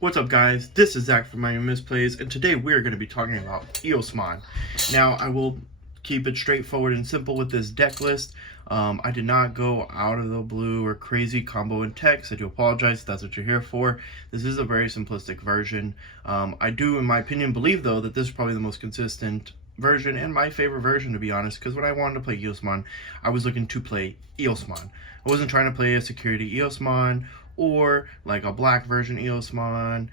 What's up, guys? This is Zach from My Misplays, and today we are going to be talking about Eosmon. Now, I will keep it straightforward and simple with this deck list. I did not go out of the blue or crazy combo in text. I do apologize if that's what you're here for. This is a very simplistic version. I do, in my opinion, believe, though, that this is probably the most consistent version and my favorite version, to be honest, because when I wanted to play Eosmon, I was looking to play Eosmon. I wasn't trying to play a security Eosmon or like a black version Eosmon,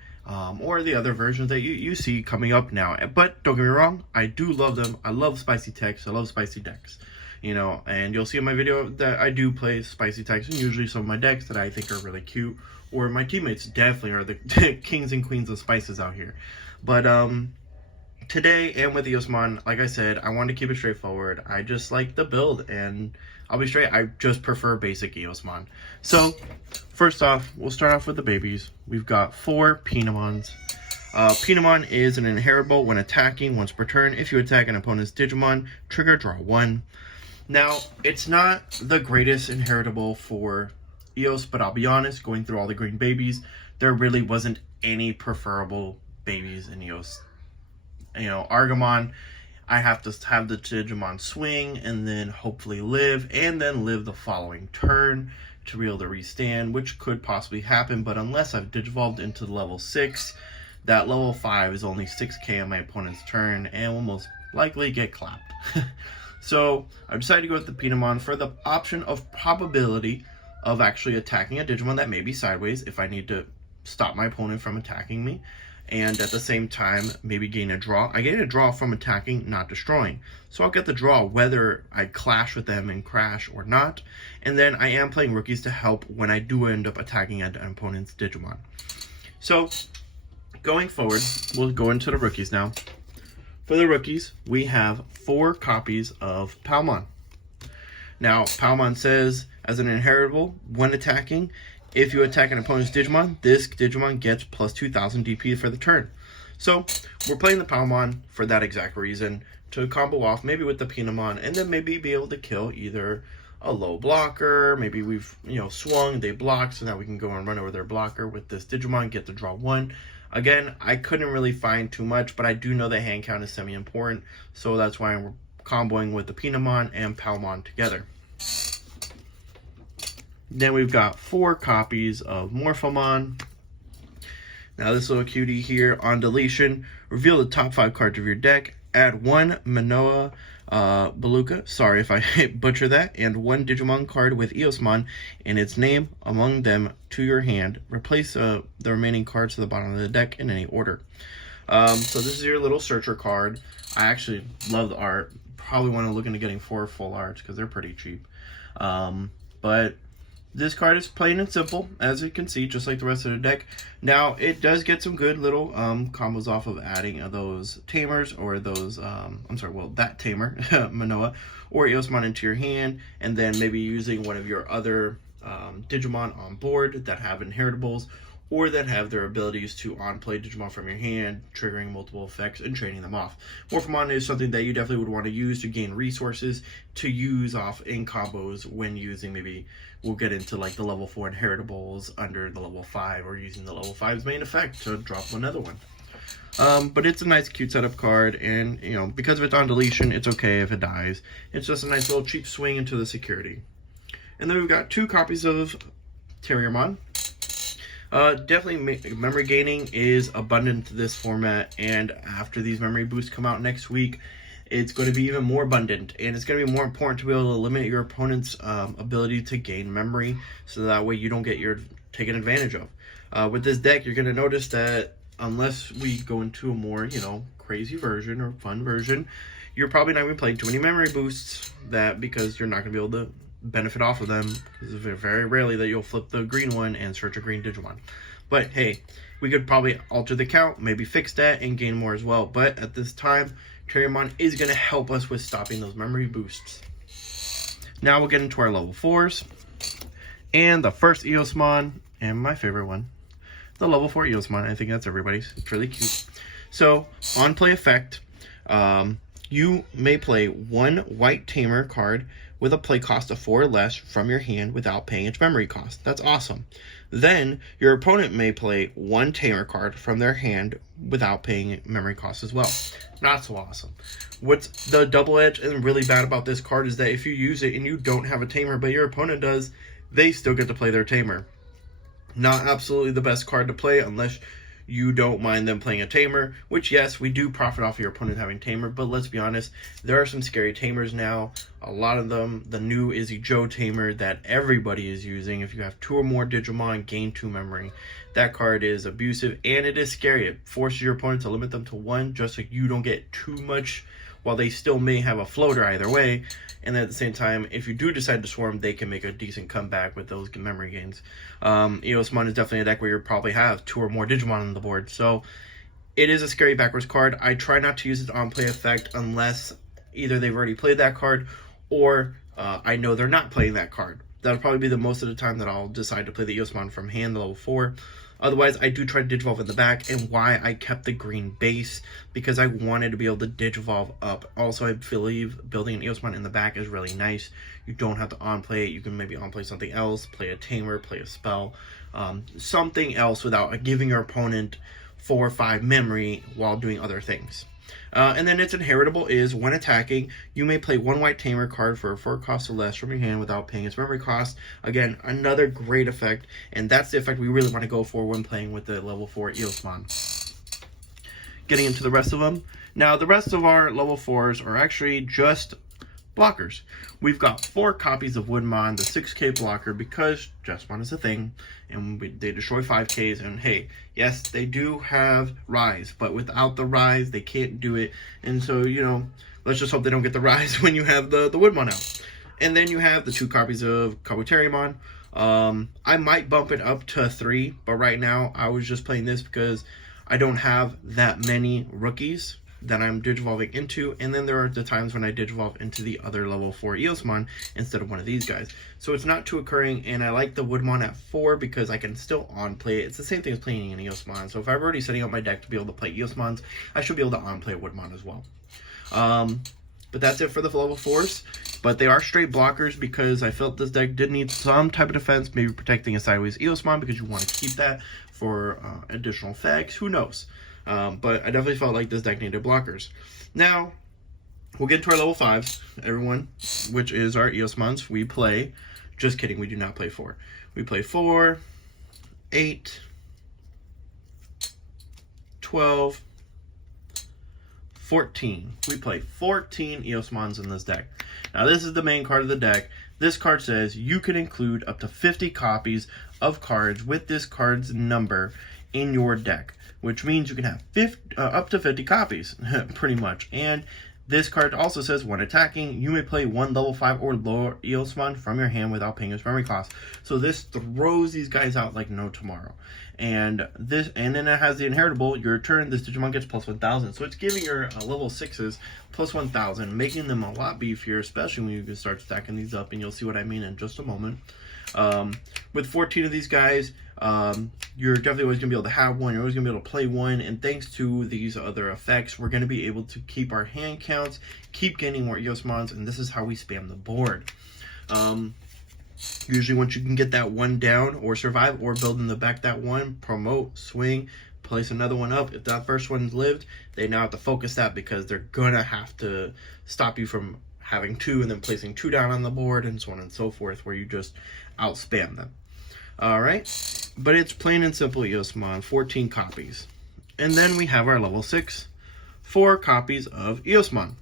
or the other versions that you see coming up now. But don't get me wrong, I do love them. I love spicy techs. I love spicy decks. You know, and you'll see in my video that I do play spicy techs, and usually some of my decks that I think are really cute, or my teammates definitely are the kings and queens of spices out here. But today, and with Eosmon, like I said, I wanted to keep it straightforward. I just like the build, and I'll be straight, I just prefer basic Eosmon. So, first off, we'll start off with the babies. We've got 4 Pinamons. Pinamon is an inheritable when attacking once per turn. If you attack an opponent's Digimon, trigger draw 1. Now, it's not the greatest inheritable for Eos, but I'll be honest, going through all the green babies, there really wasn't any preferable babies in Eos. You know, Argamon, I have to have the Digimon swing and then hopefully live, and then live the following turn to be able to restand, which could possibly happen, but unless I've Digivolved into level 6, that level 5 is only 6k on my opponent's turn and will most likely get clapped. So I decided to go with the Pinamon for the option of probability of actually attacking a Digimon that may be sideways if I need to stop my opponent from attacking me, and at the same time maybe gain a draw. I gain a draw from attacking, not destroying. So I'll get the draw whether I clash with them and crash or not. And then I am playing rookies to help when I do end up attacking an opponent's Digimon. So going forward, we'll go into the rookies now. For the rookies, we have 4 copies of Palmon. Now, Palmon says, as an inheritable, when attacking, if you attack an opponent's Digimon, this Digimon gets plus 2000 DP for the turn. So, we're playing the Palmon for that exact reason, to combo off maybe with the Pinamon, and then maybe be able to kill either a low blocker, maybe we've, swung, they block, so now we can go and run over their blocker with this Digimon, get to draw 1. Again, I couldn't really find too much, but I do know the hand count is semi-important, so that's why we're comboing with the Pinamon and Palmon together. Then we've got 4 copies of Morphomon. Now this little cutie here, on deletion, reveal the top 5 cards of your deck, add 1 Manoa Beluga, sorry if I butcher that, and 1 Digimon card with Eosmon and its name among them to your hand. Replace the remaining cards to the bottom of the deck in any order. So this is your little searcher card. I actually love the art. Probably want to look into getting 4 full arts because they're pretty cheap. But this card is plain and simple, as you can see, just like the rest of the deck. Now, it does get some good little combos off of adding those Tamers, or those, that Tamer, Manoa, or Eosmon into your hand, and then maybe using one of your other Digimon on board that have inheritables, or that have their abilities to on-play Digimon from your hand, triggering multiple effects and trading them off. Morphomon is something that you definitely would want to use to gain resources to use off in combos when using, maybe we'll get into like the level 4 inheritables under the level 5, or using the level 5's main effect to drop another one. But it's a nice cute setup card, and because of it's on deletion, it's okay if it dies. It's just a nice little cheap swing into the security. And then we've got 2 copies of Terriermon. Definitely memory gaining is abundant to this format, and after these memory boosts come out next week, it's going to be even more abundant, and it's going to be more important to be able to limit your opponent's ability to gain memory, so that way you don't get taken advantage of. With this deck, you're going to notice that unless we go into a more, crazy version or fun version, you're probably not going to play too many memory boosts, because you're not going to be able to benefit off of them, because it's very rarely that you'll flip the green one and search a green Digimon. But hey, we could probably alter the count, maybe fix that and gain more as well. But at this time, Terriermon is going to help us with stopping those memory boosts. Now we'll get into our level 4s. And the first Eosmon, and my favorite one, the level 4 Eosmon. I think that's everybody's. It's really cute. So, on play effect, you may play 1 white Tamer card with a play cost of 4 or less from your hand without paying its memory cost. That's awesome. Then your opponent may play 1 Tamer card from their hand without paying memory cost as well. Not so awesome. What's the double edge and really bad about this card is that if you use it and you don't have a Tamer but your opponent does, they still get to play their Tamer. Not absolutely the best card to play unless you don't mind them playing a Tamer, which yes, we do profit off of your opponent having Tamer, but let's be honest, there are some scary Tamers now. A lot of them, the new Izzy Joe Tamer that everybody is using, if you have 2 or more Digimon, gain 2 memory. That card is abusive and it is scary. It forces your opponent to limit them to 1 just so you don't get too much, while they still may have a floater either way. And then at the same time, if you do decide to swarm, they can make a decent comeback with those memory gains. Eosmon is definitely a deck where you probably have 2 or more Digimon on the board. So it is a scary backwards card. I try not to use its on-play effect unless either they've already played that card or I know they're not playing that card. That'll probably be the most of the time that I'll decide to play the Eosmon from hand level 4. Otherwise, I do try to Digivolve in the back, and why I kept the green base, because I wanted to be able to Digivolve up. Also, I believe building an Eosmon in the back is really nice. You don't have to on-play it. You can maybe on-play something else, play a Tamer, play a spell, something else without giving your opponent 4 or 5 memory while doing other things. And then its inheritable is, when attacking, you may play 1 white Tamer card for 4 cost or less from your hand without paying its memory cost. Again, another great effect, and that's the effect we really want to go for when playing with the level 4 Eosmon. Getting into the rest of them. Now, the rest of our level 4s are actually just blockers. We've got 4 copies of Woodmon, the 6K blocker, because Jessmon is a thing, and they destroy 5Ks, and hey, yes, they do have Rise, but without the Rise, they can't do it, and so, you know, let's just hope they don't get the Rise when you have the Woodmon out. And then you have the 2 copies of Kabuterimon. I might bump it up to 3, but right now, I was just playing this because I don't have that many rookies that I'm Digivolving into, and then there are the times when I Digivolve into the other level 4 Eosmon instead of one of these guys. So it's not too occurring, and I like the Woodmon at 4 because I can still on-play it. It's the same thing as playing an Eosmon, so if I'm already setting up my deck to be able to play Eosmons, I should be able to on-play a Woodmon as well. But that's it for the level 4s, but they are straight blockers because I felt this deck did need some type of defense, maybe protecting a sideways Eosmon because you want to keep that for additional effects, who knows. But I definitely felt like this deck needed blockers. Now, we'll get to our level 5s, everyone, which is our Eosmons. We play, just kidding, we do not play 4. We play 4, 8, 12, 14. We play 14 Eosmons in this deck. Now, this is the main card of the deck. This card says you can include up to 50 copies of cards with this card's number in your deck, which means you can have up to 50 copies, pretty much. And this card also says, when attacking, you may play 1 level 5 or lower Eosmon from your hand without paying its memory cost. So this throws these guys out like no tomorrow. And then it has the inheritable. Your turn, this Digimon gets plus 1,000. So it's giving your level 6s plus 1,000, making them a lot beefier, especially when you can start stacking these up, and you'll see what I mean in just a moment. With 14 of these guys, you're definitely always going to be able to have one. You're always going to be able to play one. And thanks to these other effects, we're going to be able to keep our hand counts, keep gaining more Eosmons, and this is how we spam the board. Usually once you can get that one down or survive or build in the back that one, promote, swing, place another one up. If that first one's lived, they now have to focus that because they're going to have to stop you from having 2 and then placing 2 down on the board and so on and so forth, where you just outspam them. Alright, but it's plain and simple Eosmon, 14 copies. And then we have our level 6, 4 copies of Eosmon.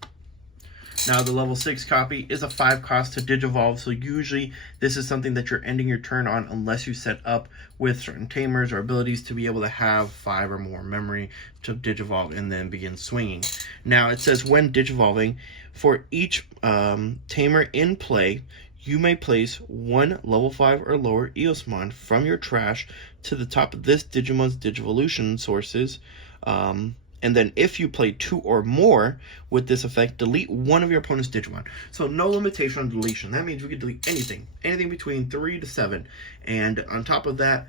Now the level 6 copy is a 5 cost to Digivolve, so usually this is something that you're ending your turn on unless you set up with certain Tamers or abilities to be able to have 5 or more memory to Digivolve and then begin swinging. Now it says, when Digivolving, for each Tamer in play, you may place 1 level 5 or lower Eosmon from your trash to the top of this Digimon's Digivolution sources. And then if you play 2 or more with this effect, delete 1 of your opponent's Digimon. So no limitation on deletion. That means we can delete anything between 3 to 7. And on top of that,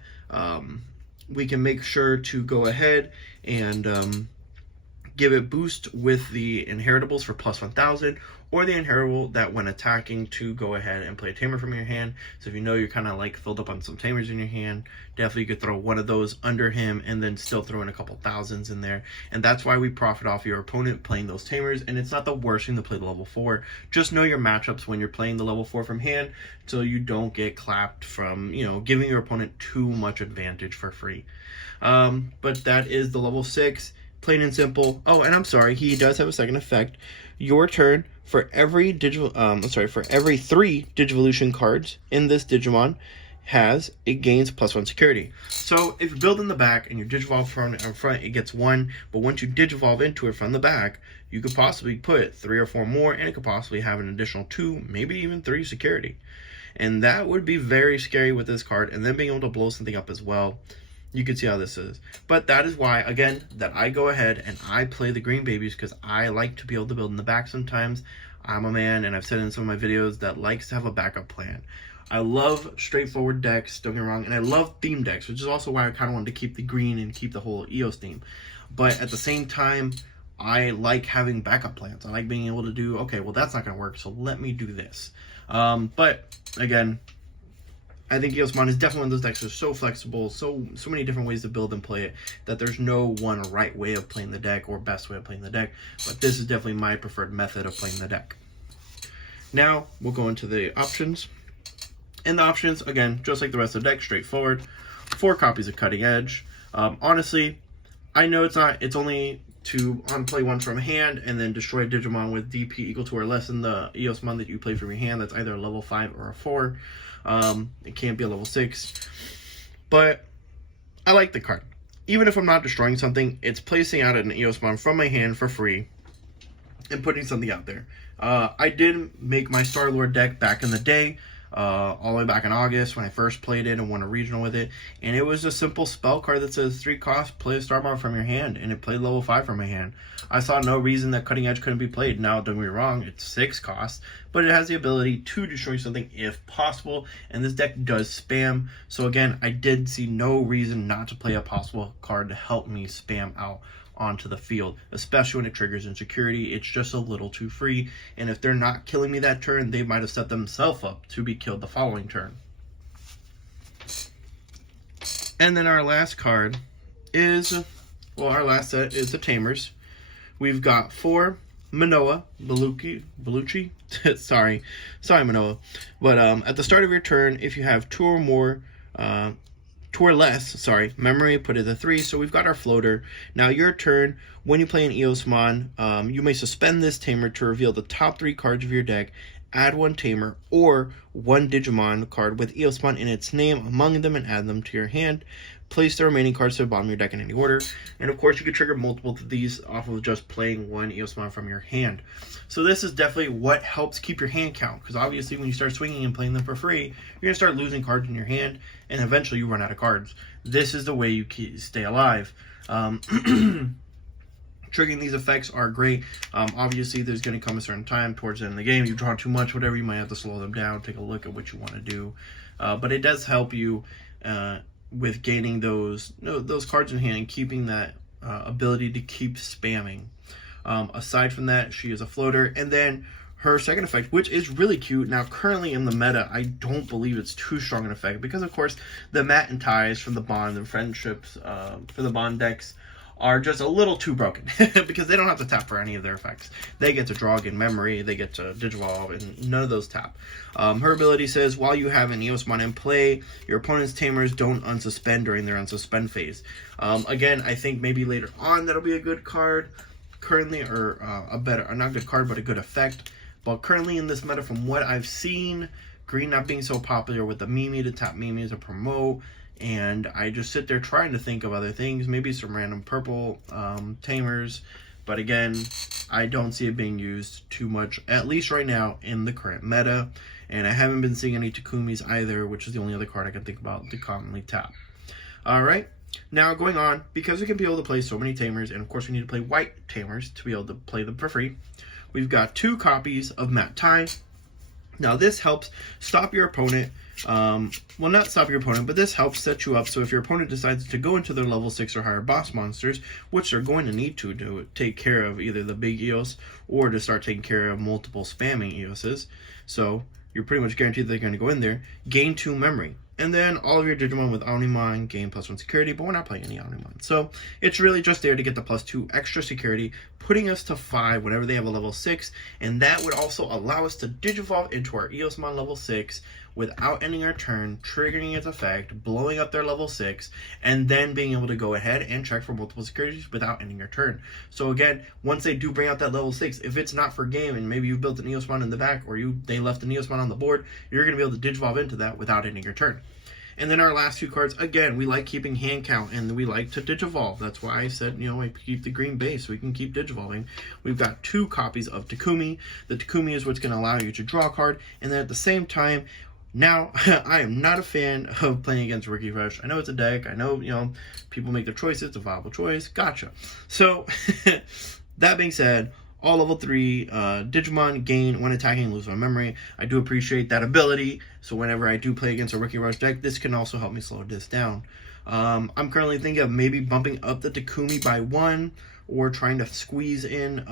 we can make sure to go ahead and give it boost with the inheritables for plus 1000, or the inheritable that when attacking to go ahead and play a tamer from your hand. So if you know you're kind of like filled up on some tamers in your hand, definitely you could throw one of those under him and then still throw in a couple thousands in there. And that's why we profit off your opponent playing those tamers, and it's not the worst thing to play the level 4. Just know your matchups when you're playing the level 4 from hand, so you don't get clapped from, you know, giving your opponent too much advantage for free. But that is the level 6. Plain and simple. Oh, and I'm sorry, he does have a second effect. Your turn, for every for every 3 Digivolution cards in this Digimon it gains +1 security. So if you build in the back and you Digivolve from in front, it gets 1, but once you Digivolve into it from the back, you could possibly put 3 or 4 more, and it could possibly have an additional 2, maybe even 3 security. And that would be very scary with this card, and then being able to blow something up as well. You can see how this is. But that is why, again, that I go ahead and I play the green babies, because I like to be able to build in the back sometimes. I'm a man, and I've said in some of my videos, that likes to have a backup plan. I love straightforward decks, don't get me wrong, and I love theme decks, which is also why I kind of wanted to keep the green and keep the whole Eos theme. But at the same time, I like having backup plans. I like being able to do, okay, well, that's not going to work, so let me do this. But, again, I think Eosmon is definitely one of those decks that are so flexible, so many different ways to build and play it, that there's no one right way of playing the deck or best way of playing the deck, but this is definitely my preferred method of playing the deck. Now, we'll go into the options. And the options, again, just like the rest of the deck, straightforward. 4 copies of Cutting Edge. Honestly, I know it's only to unplay one from hand and then destroy a Digimon with DP equal to or less than the Eosmon that you play from your hand. That's either a level 5 or a 4. It can't be a level 6. But I like the card. Even if I'm not destroying something, it's placing out an Eosmon from my hand for free and putting something out there. I did make my Star-Lord deck back in the day, all the way back in August when I first played it and won a regional with it, and it was a simple spell card that says 3 cost, play a Starbomb from your hand, and it played level 5 from my hand. I saw no reason that Cutting Edge couldn't be played. Now, don't get me wrong, it's 6 cost, but it has the ability to destroy something if possible, and this deck does spam. So again, I did see no reason not to play a possible card to help me spam out onto the field, especially when it triggers insecurity. It's just a little too free, and if they're not killing me that turn, they might have set themselves up to be killed the following turn. And then our last card is, well, our last set is the Tamers. We've got 4 Manoa, Belucci, sorry Manoa, but at the start of your turn, if you have 2 or more, 2 or less, memory, put it at 3, so we've got our floater. Now your turn, when you play an Eosmon, you may suspend this Tamer to reveal the top 3 cards of your deck, add 1 Tamer, or 1 Digimon card with Eosmon in its name among them and add them to your hand. Place the remaining cards to the bottom of your deck in any order. And of course, you could trigger multiple of these off of just playing 1 Eosmon from your hand. So this is definitely what helps keep your hand count, because obviously when you start swinging and playing them for free, you're going to start losing cards in your hand, and eventually you run out of cards. This is the way you stay alive. Triggering these effects are great. Obviously, there's going to come a certain time towards the end of the game. You draw too much, whatever, you might have to slow them down, take a look at what you want to do. But it does help you with gaining those cards in hand and keeping that ability to keep spamming. Aside from that, she is a floater. And then her second effect, which is really cute. Now, currently in the meta, I don't believe it's too strong an effect, because, of course, the Mat and Ties from the Bond and Friendships for the Bond decks are just a little too broken because they don't have to tap for any of their effects. They get to draw, gain memory, they get to Digivolve, and none of those tap. Her ability says, while you have an Eosmon in play, your opponent's Tamers don't unsuspend during their unsuspend phase. Again, I think maybe later on that'll be a good card. Currently, or not a good card, but a good effect. But currently in this meta, from what I've seen, green not being so popular with the Mimi to tap Mimi as a promote, and I just sit there trying to think of other things, maybe some random purple Tamers, but again, I don't see it being used too much, at least right now in the current meta, and I haven't been seeing any Takumis either, which is the only other card I can think about to commonly tap. Alright, now going on, because we can be able to play so many Tamers, and of course we need to play white Tamers to be able to play them for free, we've got 2 copies of Mat Tai. Now this helps stop your opponent Well, not stop your opponent, but this helps set you up so if your opponent decides to go into their level 6 or higher boss monsters, which they're going to need to take care of either the big Eos or to start taking care of multiple spamming Eoses. So you're pretty much guaranteed they're going to go in there, gain 2 memory. And then all of your Digimon with Omnimon gain +1 security, but we're not playing any Omnimon. So it's really just there to get the +2 extra security, putting us to 5 whenever they have a level 6. And that would also allow us to Digivolve into our Eosmon level 6 without ending our turn, triggering its effect, blowing up their level 6, and then being able to go ahead and check for multiple securities without ending your turn. So again, once they do bring out that level 6, if it's not for game and maybe you built an Eosmon in the back or they left an Eosmon on the board, you're going to be able to Digivolve into that without ending your turn. And then our last 2 cards, again, we like keeping hand count and we like to Digivolve. That's why I said, I keep the green base so we can keep Digivolving. We've got 2 copies of Takumi. The Takumi is what's going to allow you to draw a card. And then at the same time, now, I am not a fan of playing against Rookie Rush. I know it's a deck. I know, people make their choices. It's a viable choice. Gotcha. So, that being said, all level 3 Digimon gain when attacking, lose 1 memory. I do appreciate that ability. So whenever I do play against a Rookie Rush deck, this can also help me slow this down. I'm currently thinking of maybe bumping up the Takumi by 1 or trying to squeeze in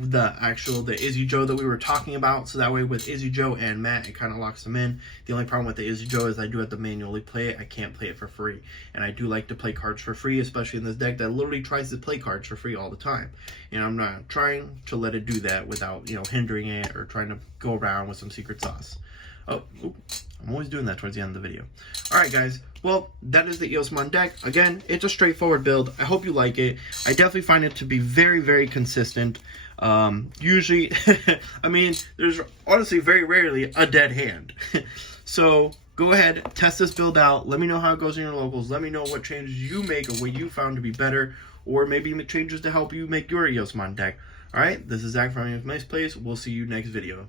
the Izzy Joe that we were talking about. So that way with Izzy Joe and Matt, it kind of locks them in. The only problem with the Izzy Joe is I do have to manually play it. I can't play it for free. And I do like to play cards for free, especially in this deck that literally tries to play cards for free all the time. And I'm not trying to let it do that without, hindering it or trying to go around with some secret sauce. Oh, I'm always doing that towards the end of the video. Alright guys, well, that is the Eosmon deck. Again, it's a straightforward build. I hope you like it. I definitely find it to be very, very consistent. Usually, I mean, there's honestly very rarely a dead hand. So, go ahead, test this build out. Let me know how it goes in your locals. Let me know what changes you make or what you found to be better. Or maybe make changes to help you make your Eosmon deck. Alright, this is Zach from Nice Place. We'll see you next video.